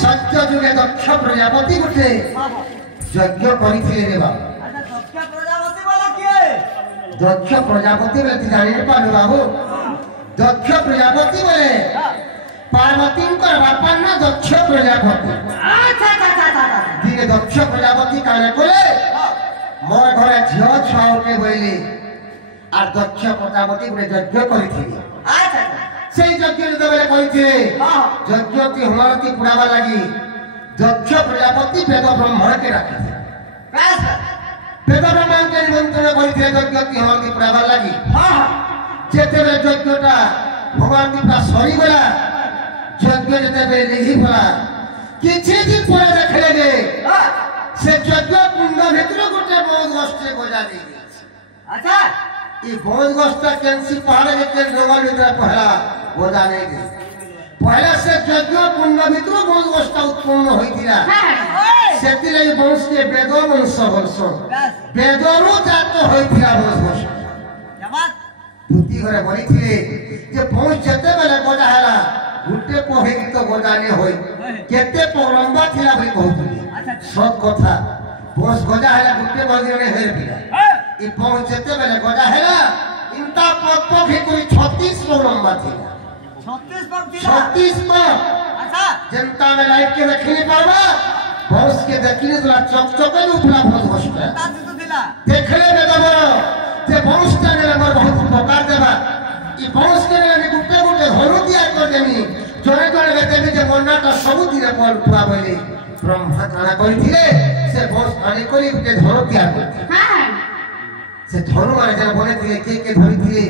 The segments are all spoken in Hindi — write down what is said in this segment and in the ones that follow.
सत्य जुगे दक्ष प्रजापति गुटे यज्ञ करिथिले रे बाबू दक्ष प्रजापति बोले जानी पालु बाबू दक्ष प्रजापति बोले पार्वती बापा ना दक्ष प्रजापति दिने दक्ष प्रजापति काने कोले मोर घरे झियो छाउके बोली আর দক্ষ প্রজাপতি বলে যজ্ঞ করিছিলি সেই যজ্ঞ যেতবেলে করিছিলে যজ্ঞটি হমারতি পুরাবা লাগি দক্ষ প্রজাপতি বেদ ব্রহ্মণকে রাখিছে বেদ ব্রহ্মণকে নিমন্ত্রণ করিছিলে যজ্ঞটি হমারতি পুরাবা লাগি যেতবেলে যজ্ঞটা ভগবানটি পুরা সরিগলা যজ্ঞ যেতবেলে লিহিগলা কিছু দিন পরে দেখলে যে সে যজ্ঞ কুণ্ড ভিতরে গোটে বহুত কষ্টে গজা দিয়ে দিয়েছে আচ্ছা ये बहुत गोष्ठ कैंसी पहाड़ के जंगल भीतर पहला गोदा नहीं गई पहला से यज्ञ कुंड भीतर बहुत गोष्ठ उत्पन्न होइतिला सेति लई वंश के वेद वंश बोलसो वेदरो जात होइतिला वंश जमात धुती घरे बोलिथिले जे वंश जते बेले गोदा हला गुटे पोहे की तो गोदा ने होई केते लंबा थिला भई कहउतिले सब कथा वंश गोदा हला गुटे बगे ने हेर पिला ये पहुंचते बेले गोदा हैला इनता पग ही कोई 36 पग लंबा थी 36 पग अच्छा जनता में लाइव के देखने पावा बॉस के देखने तो चकचके उपला बहुत कष्ट है देखले में दबरो जे बॉस के ने हमर बहुत उपकार देबा ई बॉस के ने गुटे गुटे घरो दिया कर देनी जने जने देबी जे मन्नाटा सब दिने पल पुआ बोली ब्रह्मा काना करिथिले से बॉस आनी कोली गुटे घरो दिया कर हां से धनु माने जन बने थिले के धरि थिले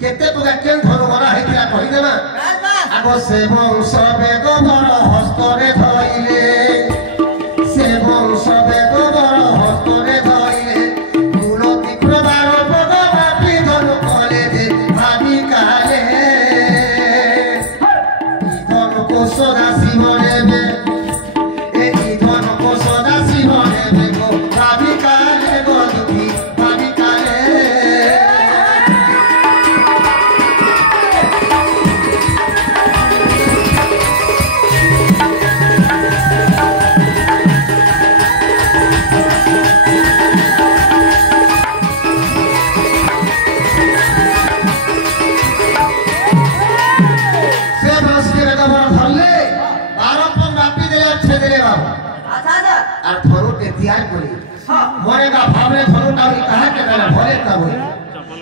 केते प्रकार केन धनु मारा हेतिला कहि देना आगो से वंश वेद बर हस्तरे धइले से वंश वेद बर हस्तरे धइले मूलति प्रदार भगवती धनु कले दे भाबी काले धनु को सदा शिवने बे ए धनु को सदा शिवने बे को भाबी काले गो दुखी मोरे का भावने धनु टावी कहा के देना भले तब होई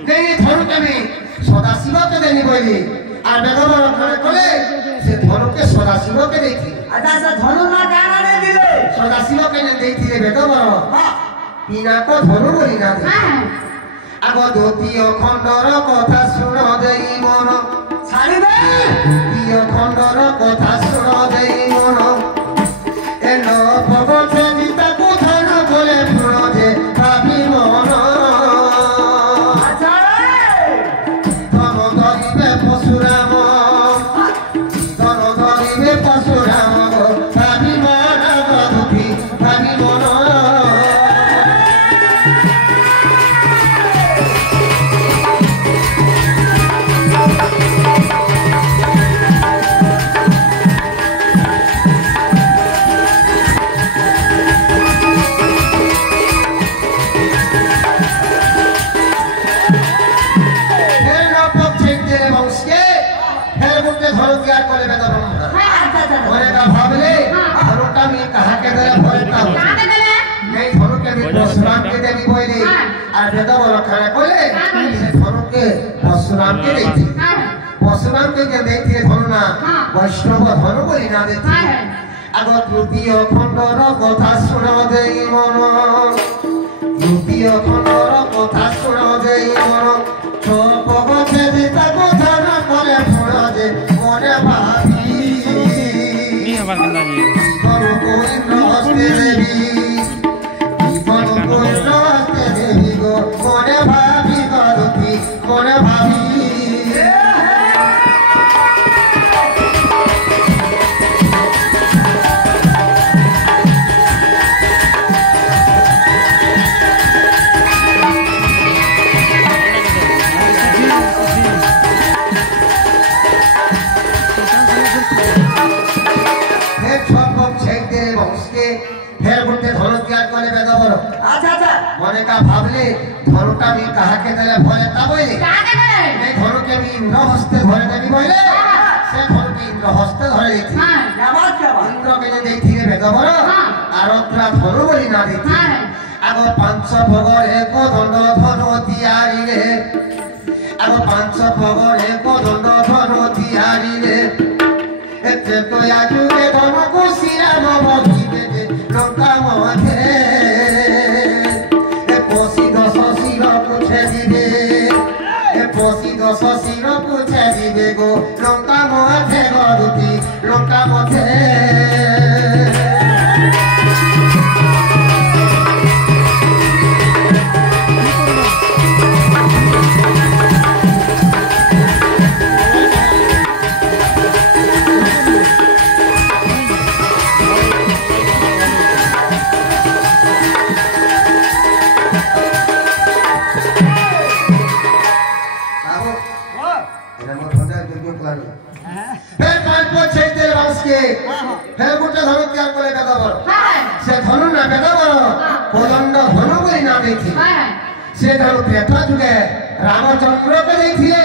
नहीं धनु के भी सदा शिव के देनी बोली आ बेगबर करे कोले से धनु के सदा शिव के देथि अच्छा से धनु ना गाना ने दिले सदा शिव के ने देथि रे बेगबर हां बिना को धनु बोली ना दे आगो द्वितीय खंडर कथा सुन देई मन छाड़ी दे द्वितीय खंडर कथा सुन देई मन ए न भगवते गीता को धनु बोले पुरोजे भाभी मन अच्छा धनु धरिबे परशुराम भाभी मन दुखी भाभी मन परशुराम के देवी बोली आ वेद बोल खाने कोले से धनु के परशुराम के देती परशुराम के देती धनु ना वैष्णव धनु बोली ना देती आगो तृतीय खंडर कथा सुन देई मन तृतीय खंडर कथा सुन देई मन चपगते दिता कथा न करे फुण जे मने भाभी नी हमार गंदा जी धनु को इंद्र हस्ते देवी मोरे भाभी गरुती मोरे भाभी मने का भावले धनुटा भी कहा के देले भले ता बोले नहीं धनु के भी इंद्र हस्ते धरे देबी बोले से धनु के इंद्र हस्ते धरे देथि क्या बात इंद्र के देथि रे बेदबर आरत्रा धनु बोली ना देथि आगो पांच भगर एक दंड धनु तियारी रे आगो पांच भगर एक दंड धनु तियारी रे एते तो याजुरे धनु को सिराम बगिबे लंका मथे ए पोसी दस सिर पुछे दिबे ए पोसी दस सिर पुछे दिबे गो लंका मथे गरुती लंका मथे रामचंद्र के देखिए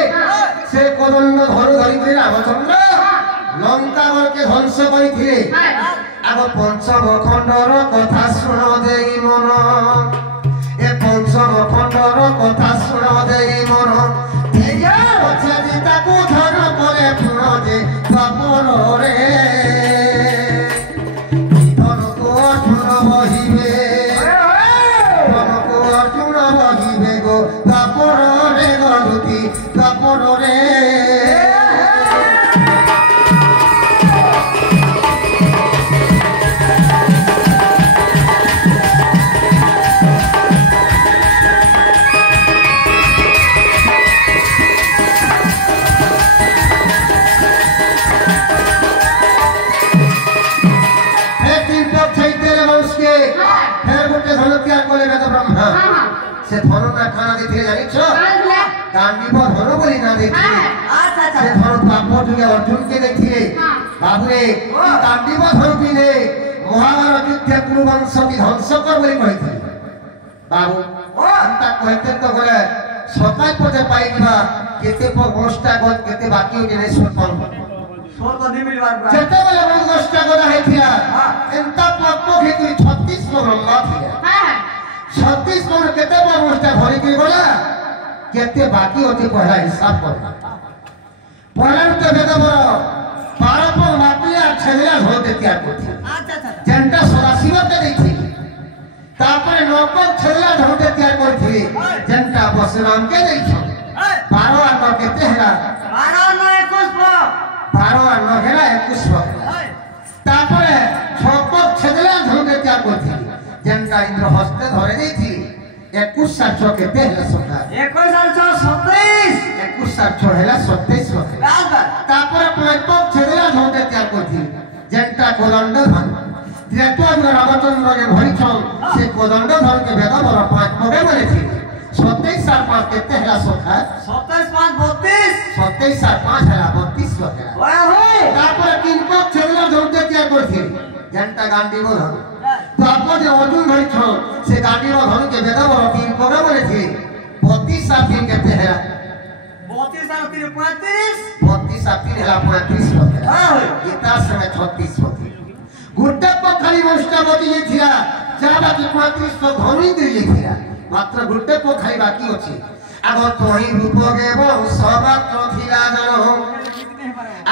से कोदंड धनु धरी रामचंद्र लंका के ध्वंस करथिले आगो पंचम खंडर कथा सुन देई मन ए पंचम खंडर कथा सुन देई मन पछे दिता को धन करे पुण दे बापर रे धन को अर्जुन बहिबे धन को अर्जुन बहिबे गो बापर रे गरुती बापर रे से धनु ना खाना देथे जानिछो गांडीव धनु बोली ना देथे अच्छा अच्छा से धनु बापो जुगे अर्जुन के देखिए बाबुरे गांडीव धनु बिने महाभारत युद्ध कुरुवंश विध्वंस कर बोली कहिथे बाबू अंता कहते तो बोले सकाल पजे पाइबा केते गोष्ठा गत केते बाकी होजे नै सुपन स्वर्ग दि मिलबार जेते बोले गोष्ठा गदा हेथिया एंता पक्को हेतु 36 नो रंगा थिया 36 मन केते गोष्ठा भरी के बोला केते बाकी होते पहला हिसाब कर पहला तो बेदा बरो 12 पर मापिया छेला हो देतिया कोथि अच्छा अच्छा जेंटा 84 ते देखि तापर 9 पर छेला हो देतिया कोथि जेंटा बसराम के देखि 12 और 9 केते हैला 12 और 9 21 पर 12 और 9 हैला 21 पर तापर 6 पर छेला हो देतिया कोथि जेंटा इंद्र हस्ते धरे देथि 21 साचो के पहले सोता 21 साचो 27 21 साचो हैला 27 होते तापर पांच पक छेला धोते त्याग कोथि जेंटा कोदंड धन त्रेतो रामचंद्र के भरी छन से कोदंड धन के वेद बर पांच पगे बने थी 27 साल पांच केते हैला सोता 27 5 32 27 साल 5 हैला 32 होते ओए होय तापर तीन पक छेला धोते त्याग कोथि जेंटा गांडी बोल तापर जे अर्जुन भरी छन से गांडी धन के वेद बर तीन पगे बने थी 32 साल दिन केते हैला 32 साल 3 35 32 साल 3 हैला 35 होते इतना समय 36 होते गुड्डा पोखरी मोस्टा बदी थिया जाबा की 35 तो धनी दे थिया मात्र गुड्डे पोखरी बाकी अछि आगो तोही रूप गेब सबात थिला जानो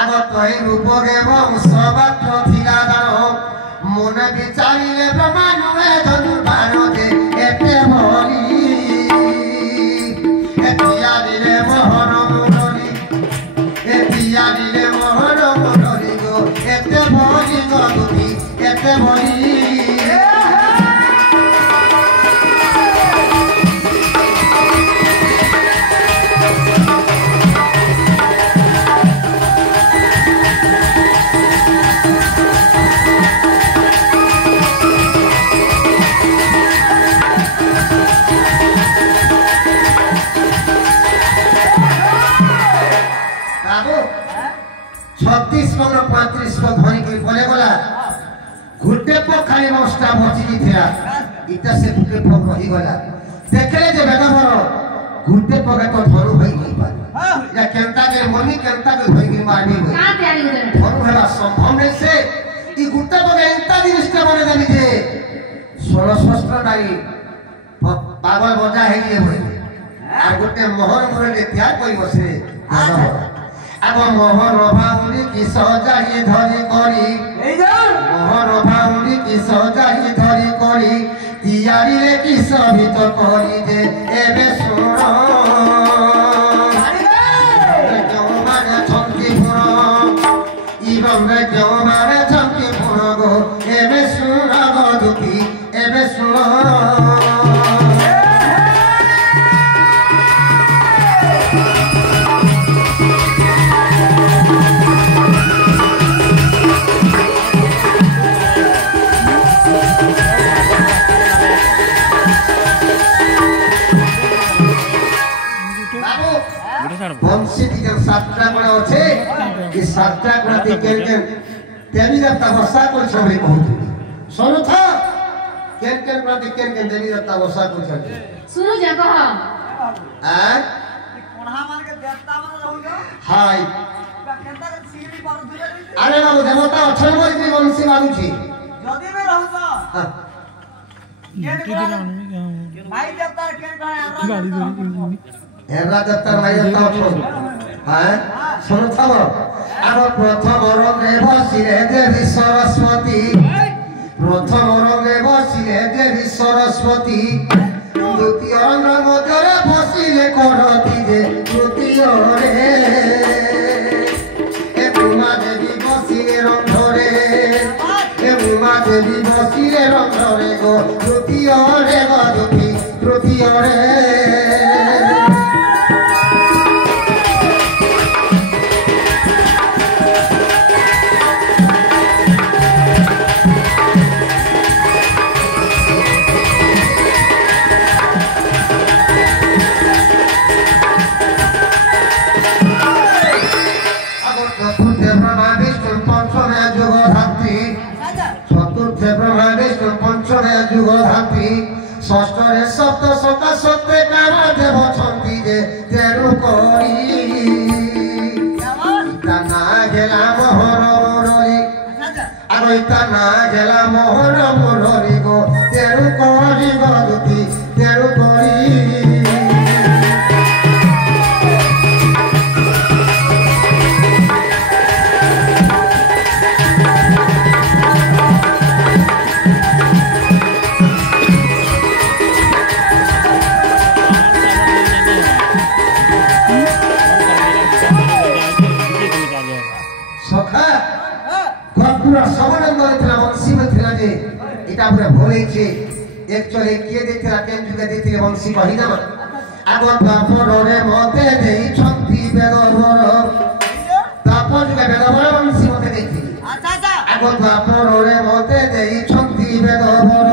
आगो तोही रूप गेब सबात थिला जानो मन विचारिले ब्रह्मानुए धनु बानो दे एते भली एतिया दिले मोहन मुरली एतिया दिले मोहन मुरली गो एते भली गलुती एते भली घुटे पोखरी मोस्टा बची थिला इता से घुटे पोख रही गला देखले जे बेटा भरो गुटे पगे तो धरू होई नहीं पारे या केंता के मनी केंता के होई नहीं मारनी होई का तैयारी हो जाए धरू हेला संभव नहीं से ई गुटे पगे एंता दिनष्ट बने जानी जे 16 नाई पागल बजा है ये होई आ गुटे मोहर मोरे त्याग कोई बसे अब मोहर भाउरी की सजाई धरी करी मोहर भाउरी की सजाई धरी करी तियारी रे की सहित करी दे एबे सुन जोमाने छंतीपुर इबन रे जोमाने छंतीपुर गो एबे सुन गो दुखी एबे सुन बंशी की जब सातटा कोण होचे कि सातटा कोण ती केन तेनी जब वर्षा कोण छबरी बहुत सुनो था केन प्रति केन तेनी जब वर्षा कोण छबरी सुनो जा कह आ कोणहा मान के देवता मान रहू जो हाय केनता के सीरी पारु दिले अरे बाबू देवता अछन बोल की बंशी मारुची जदी में रहू तो केन भाई देवता केन कहे एरा दत्तर भाई दत्ता उठो हां सुनो था अब प्रथम रंगे बसिले देवी सरस्वती प्रथम रंगे बसिले देवी सरस्वती द्वितीय रंग मध्यरे बसिले करती जे तृतीय रे ए उमा देवी बसिले रंगरे ए उमा देवी बसिले रंगरे गो तृतीय रे गो तृतीय रे षष्ठरे सप्त सका सत्य काम देव छंती जे तेरु करी इता ना गेला मोहर मोररी आरो इता ना गेला मोहर मोररी गो तेरु करी गदुती तेरु करी इटा पूरा भोले छे एक्चुअली के देथिला केन जुगे देथिले वंशी कहि ना आगो बापरे मते देई छंती बेदवर बाप जुगे बेदवर वंशी मते देथिली अच्छा अच्छा आगो बापरे मते देई छंती बेदवर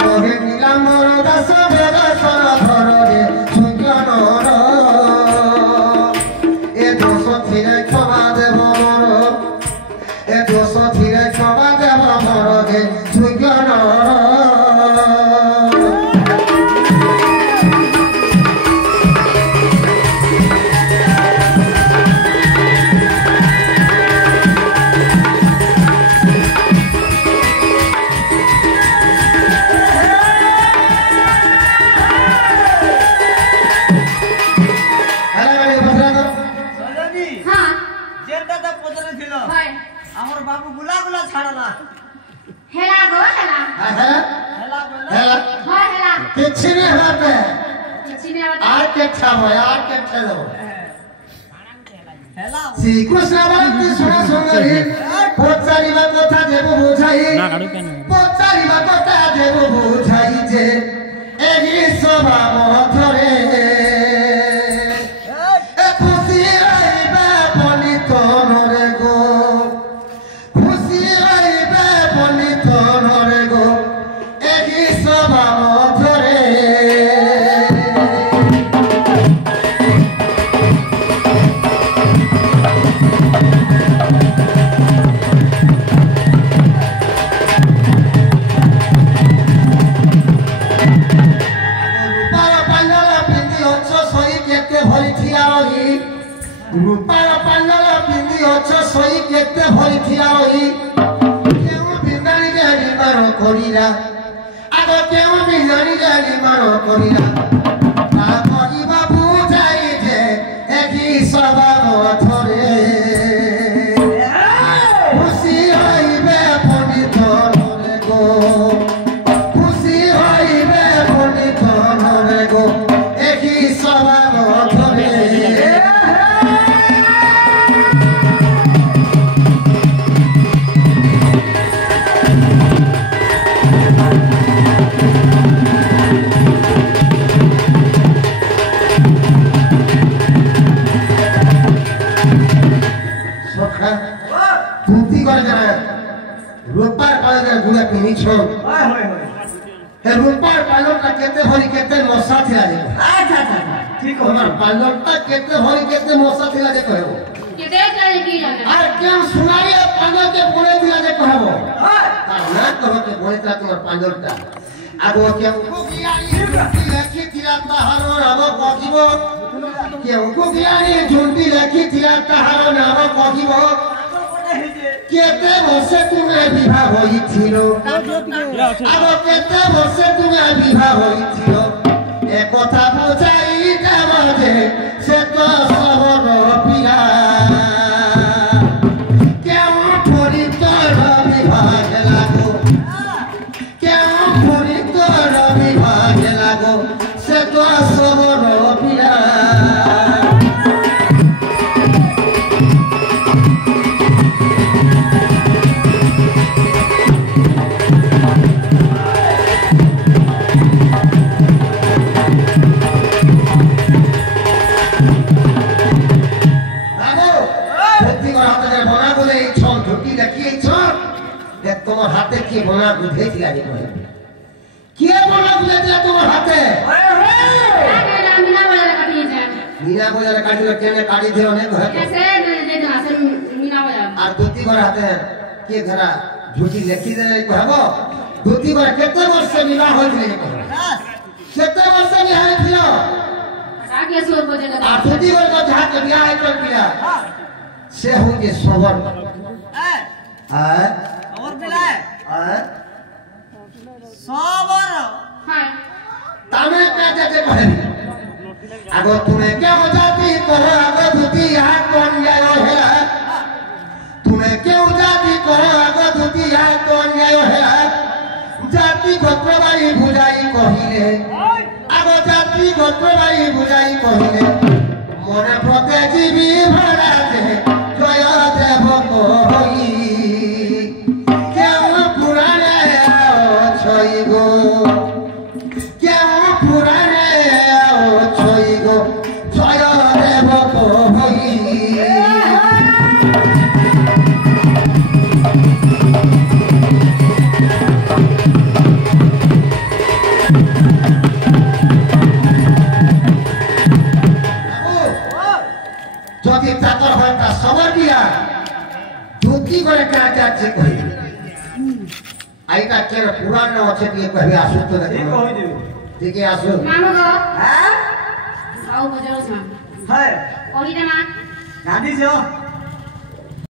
जोगे नीलांबर दास बेदसर धररे सुज्ञानर ए दोष थिरे क्षमा देव मोर ए दोष थिरे क्षमा देव मोर गे श्रीकृष्ण भक्ति सुना सुंदरी पोचारिबा कथा देव बुझाई पोचारिबा कथा देव बुझाई जे एही स्वभाव धरे ए खुशी आइबा पलित नरे गो खुशी आइबा पलित नरे गो एही स्वभाव धरे করিরা আগো কেউ বিজানি জানি মানো করিরা না করিবা বুঝাই যে একই স্বভাব ধরে খুশি হইবে পণ্ডিত রে গো খুশি হইবে পণ্ডিত রে গো একই স্বভাব ধরে रूपार पालन गुड़ा पिनी छो हे रूपार पालन का केते भरी केते मौसा थिला जे अच्छा अच्छा ठीक हो हमर पालन का केते भरी केते मौसा थिला जे कहबो केते जाय की जाने अरे केम सुनाइए पालन के बोले थिला जे कहबो ना कहो के बोले थिला तुम्हार पालनटा आगो केम को गियानी लेखि थिला तहारो नाम कहिबो केम को गियानी झुंडी लेखि थिला तहारो नाम कहिबो केते वर्षे तुमे विवाह होइथिलो आगो केते वर्षे तुमे विवाह होइथिलो ए कथा बुझाई दामाजे से तो सबर पिया केउ परि तोर विवाह लागो केउ परि तोर विवाह लागो से तो सबर पिया তোমার হাতে কি বনা গুধে দিলা রে কই কি বনা গুধে দিলা তোমার হাতে मीना बाजार काटी केने काटी दे अनेक है कैसे दे हाथ मीना बाजार और दूती बार हाथे के घरा झूठी लेखी दे कहबो दूती बार केते वर्ष से विवाह होइले केते वर्ष से विवाह थियो आगे सोर को जगह आ दूती बार को जहां के विवाह है कर पिया से होंगे सोबर और पिलाए सोबर हां तामे पे जाते कहबी आगो तुम्हें क्या जाती करो आगो दूती यहाँ कौन जायो है तुम्हें क्यों जाती करो आगो दूती यहाँ कौन जायो है जाति गोत्रबाई बुझाई कहिले आगो जाति गोत्रबाई बुझाई कहिले मने प्रते जीवी भरा दे जय देव को होई क्यों पुराने आओ छई गो क्यों पुराने आइका केर पुराण न अछि के कहबे आसु तो ठीक होई दे ठीक है आसु मानो गो हां आओ बजाओ सा है ओली रे मां गाड़ी जो